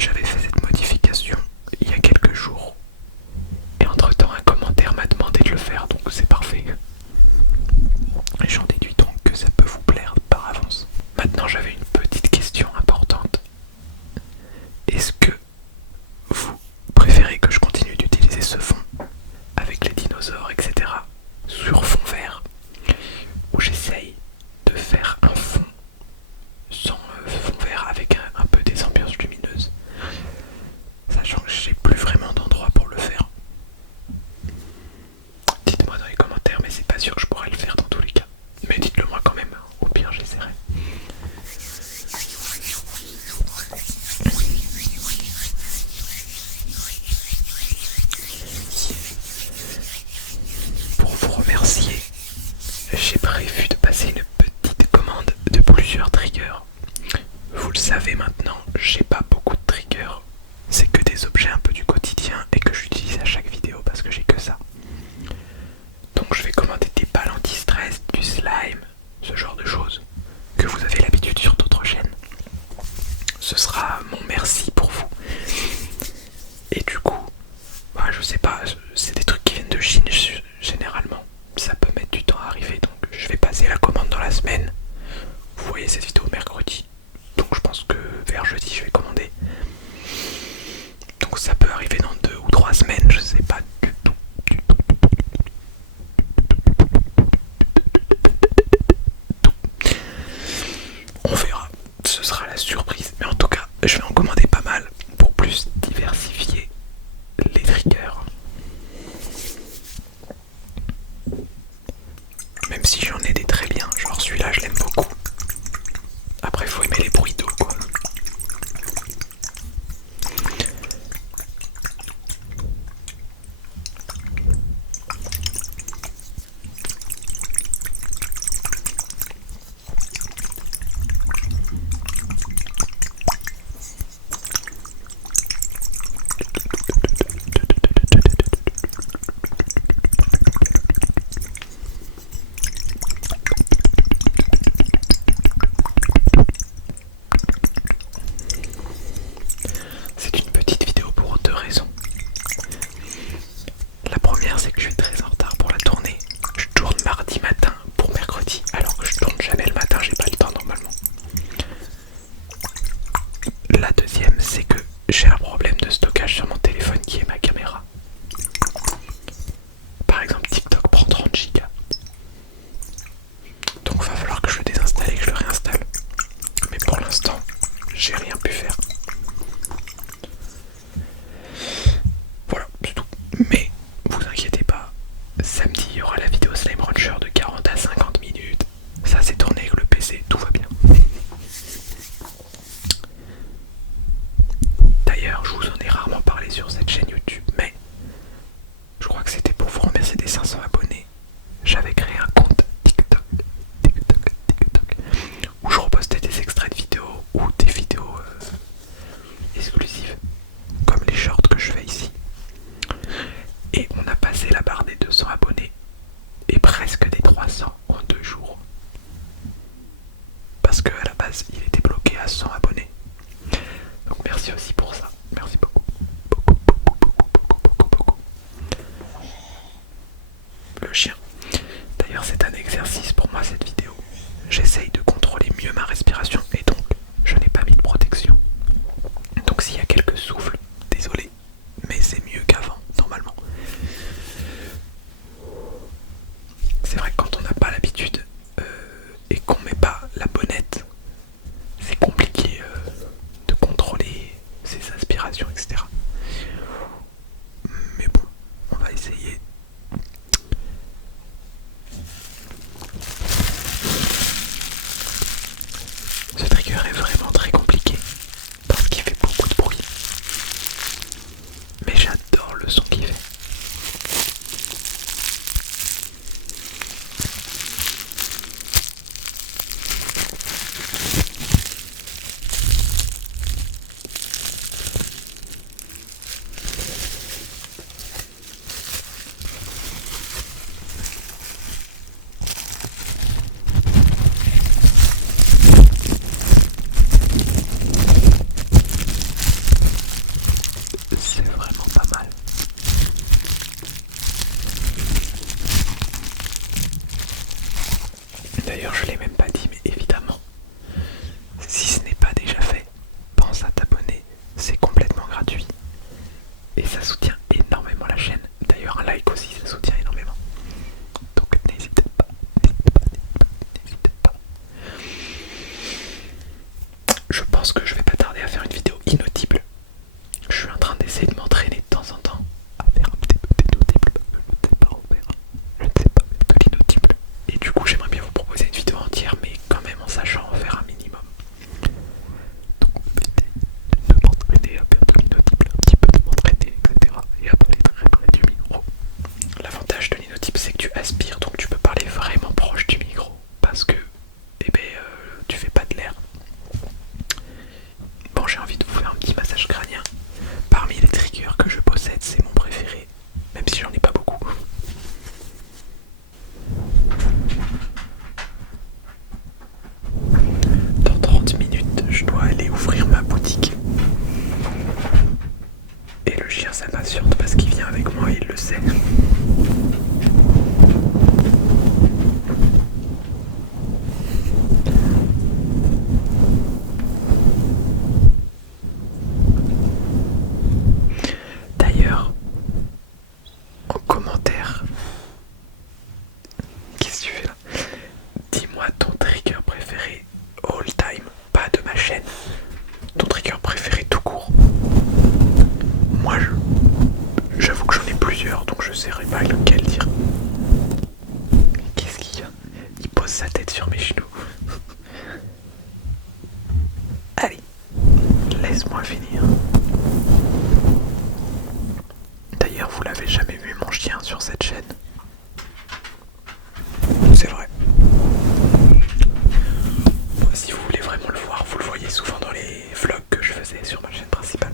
j'avais fait cette modification il y a quelques jours. Et entre-temps, un commentaire m'a demandé de le faire, donc c'est parfait. Et j'en déduis donc que ça peut vous plaire par avance. Maintenant, j'avais une petite question importante. Est-ce que vous préférez que je continue d'utiliser ce fond avec les dinosaures, etc. sur fond vert, ou j'essaye de faire un fond sans fond vert avec un peu des ambiances lumineuses, sachant que j'ai plus vraiment d'endroit pour le faire. Dites-moi dans les commentaires, mais c'est pas sûr que je pourrais le faire dans tous les cas. Mais dites-le moi quand même, au pire j'essaierai. Pour vous remercier, j'ai prévu de passer une petite commande de plusieurs triggers. Vous le savez maintenant, j'ai pas beaucoup de triggers. C'est que des objets un peu du quotidien et que j'utilise à chaque vidéo parce que j'ai que ça. Donc je vais commander des balles anti-stress, du slime, ce genre de choses que vous avez l'habitude sur d'autres chaînes. Ce sera mon merci pour vous. Et du coup, bah, je sais pas, c'est des trucs qui viennent de Chine généralement. Ça peut mettre du temps à arriver, donc je vais passer la commande dans la semaine. Vous voyez cette vidéo mercredi, donc je pense que vers jeudi je vais commander. Donc ça peut arriver dans 2 ou 3 semaines, je sais pas du tout. On verra, ce sera la surprise. Mais en tout cas, je vais en commander pas mal pour plus diversifier les triggers. Même si j'en ai des très bien, genre celui-là je l'aime beaucoup. Après faut aimer les bruits d'eau quoi. C'est une petite vidéo pour 2 raisons. La première, c'est que je suis très en retard pour la tournée. Je tourne mardi matin pour mercredi, alors que je tourne jamais le matin, j'ai pas le temps normalement. La deuxième, c'est que j'ai un problème de stockage sur mon téléphone qui est ma caméra. Par exemple, TikTok prend 30 Go. Donc il va falloir que je le désinstalle et que je le réinstalle. Mais pour l'instant, j'ai rien pu faire. Voilà, c'est tout. Mais vous inquiétez pas, samedi il y aura la vidéo Slime Rancher de 40 à 50 minutes. Ça c'est tourné avec le PC, tout va bien. D'ailleurs, je vous en ai rarement parlé sur cette chaîne YouTube, mais je crois que c'était pour vous remercier des 500 abonnés. J'avais créé un compte TikTok, où je repostais des extraits de vidéos ou des vidéos exclusives, comme les shorts que je fais ici. Et on a passé la barre des 200 abonnés et presque des 300 en 2 jours. Parce qu'à la base, il était bloqué à 100 abonnés. Donc merci aussi pour ça. Merci beaucoup. Beaucoup. Le chien. D'ailleurs, c'est un exercice pour moi cette vidéo. J'essaye de contrôler mieux ma respiration et donc je n'ai pas mis de protection. Donc s'il y a quelques souffles, désolé, mais c'est mieux qu'avant, normalement. C'est vrai que quand on n'a pas l'habitude et qu'on met pas la bonnette, c'est compliqué de contrôler ses aspirations, etc. Mais bon, on va essayer. Ce trigger est vraiment très compliqué parce qu'il fait beaucoup de bruit. Mais j'adore le son qu'il fait. impatiente parce qu'il vient avec moi et il le sait. D'ailleurs, en commentaire, qu'est-ce que tu fais là? Dis-moi ton trigger préféré all time, pas de ma chaîne. Ton trigger préféré tout court. Moi, j'avoue que j'en ai plusieurs, donc je saurais pas lequel dire. Qu'est-ce qu'il y a? Il pose sa tête sur mes genoux. Allez, laisse-moi finir. D'ailleurs, vous l'avez jamais vu mon chien sur cette chaîne. C'est vrai. Bon, si vous voulez vraiment le voir, vous le voyez souvent dans les vlogs que je faisais sur ma chaîne principale.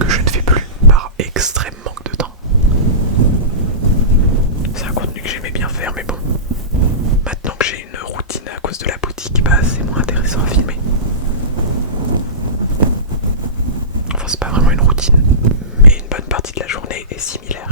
Que je ne fais plus par extrême manque de temps. C'est un contenu que j'aimais bien faire, mais bon. Maintenant que j'ai une routine à cause de la boutique, bah c'est moins intéressant à filmer. Enfin, c'est pas vraiment une routine, mais une bonne partie de la journée est similaire.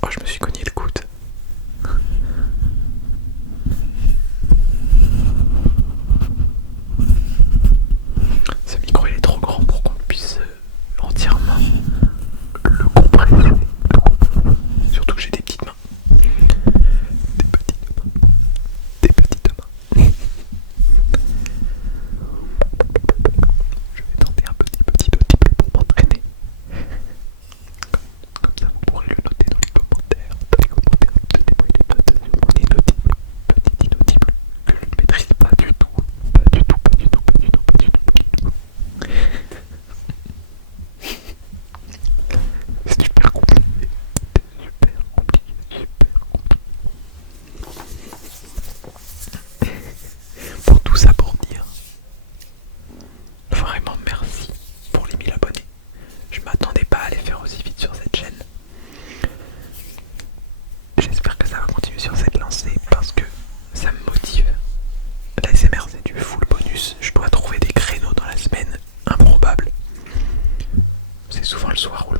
Oh, je me suis cogné le coude. Ce micro il est trop grand pour qu'on puisse entièrement le compresser. Surtout que j'ai des petites mains. Des petites mains. Je vais tenter un petit audible pour m'entraîner. Comme ça vous pourrez le noter dans les commentaires. Donnez-moi une note sur mon inaudible. Petit inaudible que je ne maîtrise pas du tout. Pas du tout. C'est super compliqué. Pour tout ça pour dire, vraiment merci pour les 1000 abonnés. Je m'attendais pas à les faire aussi vite sur cette chaîne. J'espère que ça va continuer sur cette lancée parce que ça me motive. La SMR c'est du full bonus. Je dois trouver des créneaux dans la semaine improbables. C'est souvent le soir ou